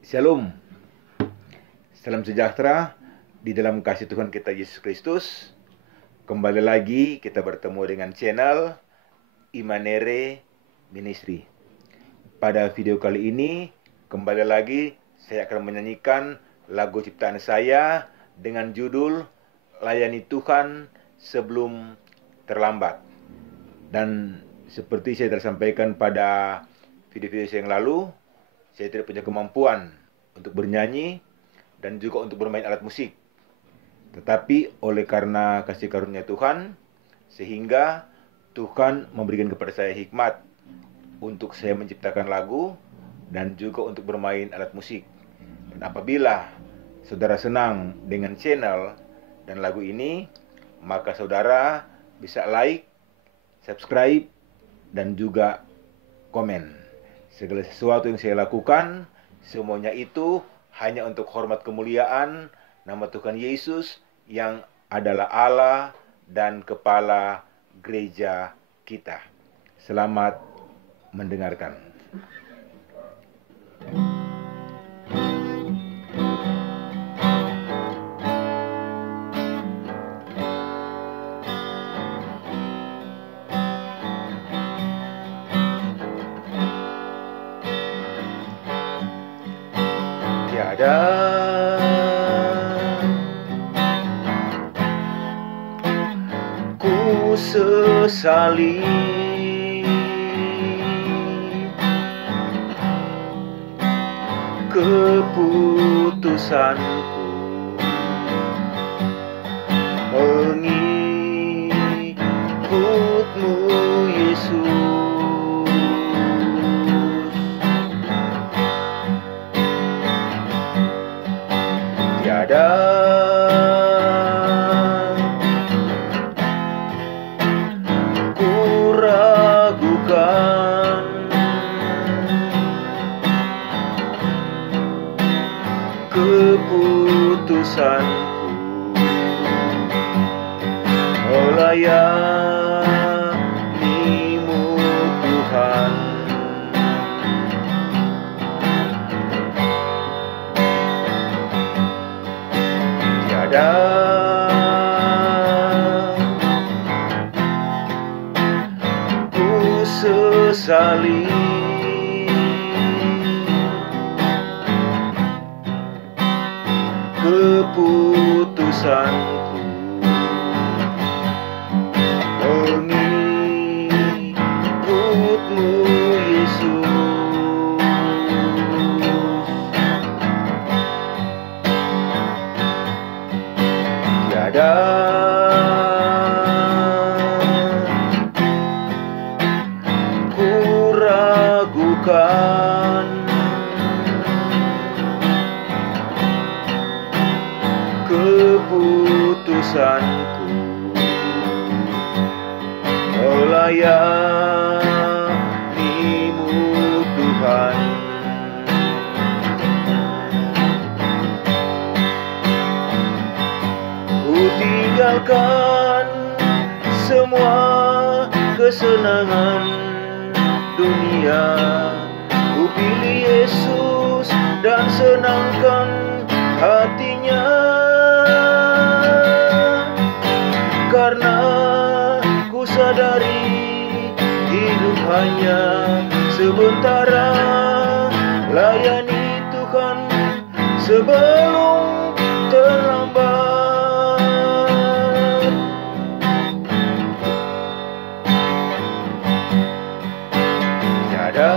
Shalom, salam sejahtera di dalam kasih Tuhan kita Yesus Kristus. Kembali lagi kita bertemu dengan channel Imanere Ministry. Pada video kali ini, kembali lagi saya akan menyanyikan lagu ciptaan saya dengan judul Layani Tuhan Sebelum Terlambat. Dan seperti saya telah sampaikan pada video-video saya yang lalu, saya tidak punya kemampuan untuk bernyanyi dan juga untuk bermain alat musik. Tetapi oleh karena kasih karunia Tuhan, sehingga Tuhan memberikan kepada saya hikmat untuk saya menciptakan lagu dan juga untuk bermain alat musik. Dan apabila saudara senang dengan channel dan lagu ini, maka saudara bisa like, subscribe, dan juga komen. Segala sesuatu yang saya lakukan, semuanya itu hanya untuk hormat kemuliaan nama Tuhan Yesus yang adalah Allah dan Kepala gereja kita. Selamat mendengarkan. Tiada ku sesali keputusanku mengikutmu Yesus. Tiada ku ragukan keputusanku melayanimu Tuhan. Tiada ku sesali keputusanku mengikutmu Yesus. Tiada ku ragukan keputusanku melayanimu Tuhan. Ku tinggalkan semua kesenangan dunia, ku pilih Yesus dan senangkan hatinya. Karena ku sadari hidup hanya sementara, layani Tuhan sebelum terlambat. Tiada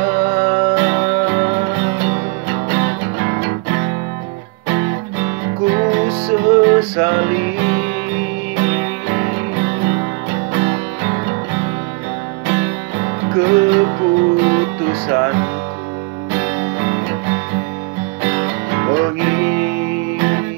ku sesali keputusanku mengikutmu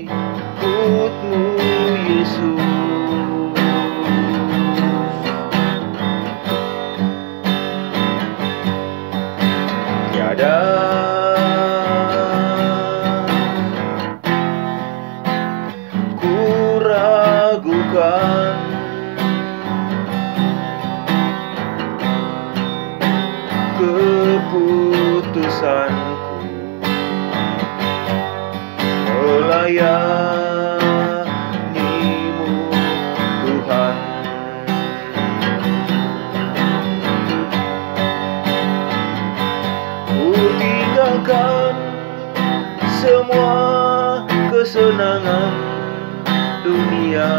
melayanimu Tuhan. Ku tinggalkan semua kesenangan dunia,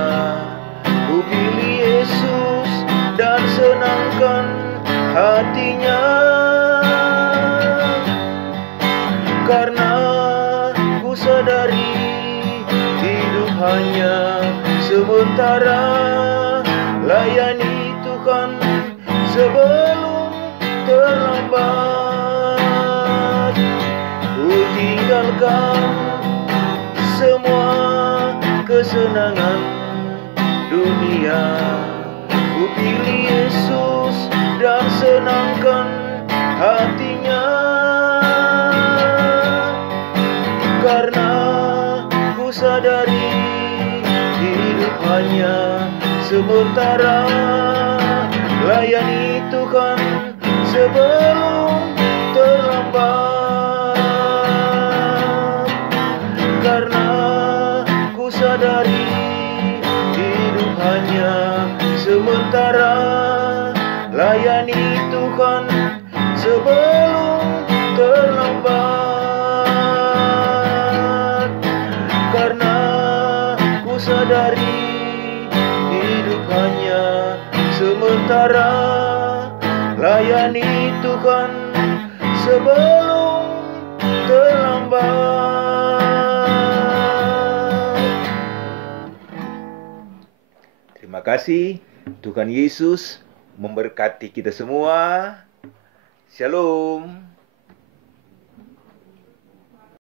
ku pilih Yesus dan senangkan hatinya. Karena ku sadari hidup hanya sementara, layani Tuhan sebelum terlambat. Ku tinggalkan semua kesenangan dunia, ku pilih Yesus dan senangkan hatinya. Karena ku sadari hidup hanya sementara, layani Tuhan sebelum terlambat. Karena ku sadari hidup hanya sementara, layani Tuhan sebelum terlambat. Karena ku sadari hidup hanya sementara, layani Tuhan sebelum terlambat. Terima kasih. Tuhan Yesus memberkati kita semua. Shalom.